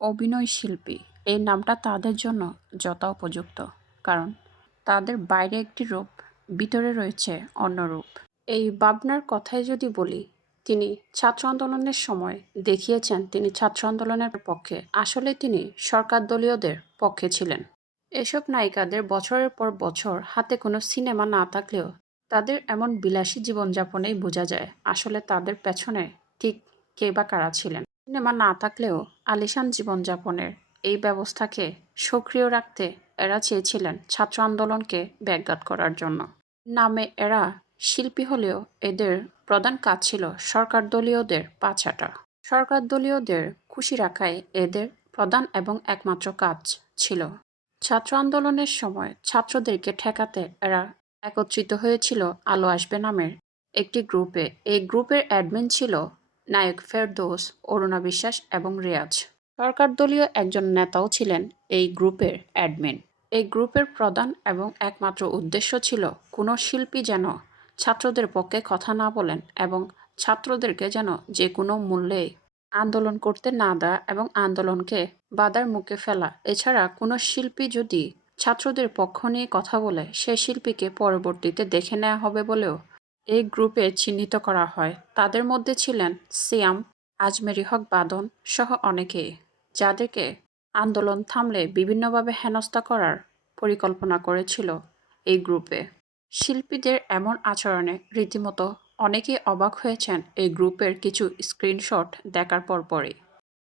অভিনয় শিল্পী। এই নামটা তাদের জন্য যথা উপযুক্ত, কারণ তাদের বাইরে একটি রূপ, ভিতরে রয়েছে অন্য রূপ। এই ভাবনার কথাই যদি বলি, তিনি ছাত্র আন্দোলনের সময় দেখিয়েছেন তিনি ছাত্র আন্দোলনের পক্ষে। আসলে তিনি সরকার দলীয়দের পক্ষে ছিলেন। এসব নায়িকাদের বছরের পর বছর হাতে কোনো সিনেমা না থাকলেও তাদের এমন বিলাসী জীবনযাপনেই বোঝা যায় আসলে তাদের পেছনে ঠিক কে বা কারা ছিলেন। সিনেমা না থাকলেও আলিশান জীবনযাপনের এই ব্যবস্থাকে সক্রিয় রাখতে এরা চেয়েছিলেন ছাত্র আন্দোলনকে ব্যাঘাত করার জন্য। নামে এরা শিল্পী হলেও এদের প্রধান কাজ ছিল সরকার দলীয়দের পাছাটা সরকার দলীয়দের খুশি রাখাই এদের প্রধান এবং একমাত্র কাজ ছিল। ছাত্র আন্দোলনের সময় ছাত্রদেরকে ঠেকাতে এরা একত্রিত হয়েছিল আলো আসবে নামের একটি গ্রুপে। এই গ্রুপের অ্যাডমিন ছিল নায়ক ফেরদৌস, অরুণা বিশ্বাস এবং রিয়াজ। সরকার দলীয় একজন নেতাও ছিলেন এই গ্রুপের অ্যাডমিন। এই গ্রুপের প্রধান এবং একমাত্র উদ্দেশ্য ছিল কোনো শিল্পী যেন ছাত্রদের পক্ষে কথা না বলেন এবং ছাত্রদেরকে যেন যে কোনো মূল্যে আন্দোলন করতে না দেয় এবং আন্দোলনকে বাধার মুখে ফেলা। এছাড়া কোনো শিল্পী যদি ছাত্রদের পক্ষ নিয়ে কথা বলে, সে শিল্পীকে পরবর্তীতে দেখে নেওয়া হবে বলেও এই গ্রুপে চিহ্নিত করা হয়। তাদের মধ্যে ছিলেন সিয়াম, আজমেরি হক বাদন সহ অনেকেই যাদেরকে আন্দোলন থামলে বিভিন্নভাবে হেনস্থা করার পরিকল্পনা করেছিল এই গ্রুপে। শিল্পীদের এমন আচরণে রীতিমতো অনেকেই অবাক হয়েছেন এই গ্রুপের কিছু স্ক্রিনশট দেখার পরপরই।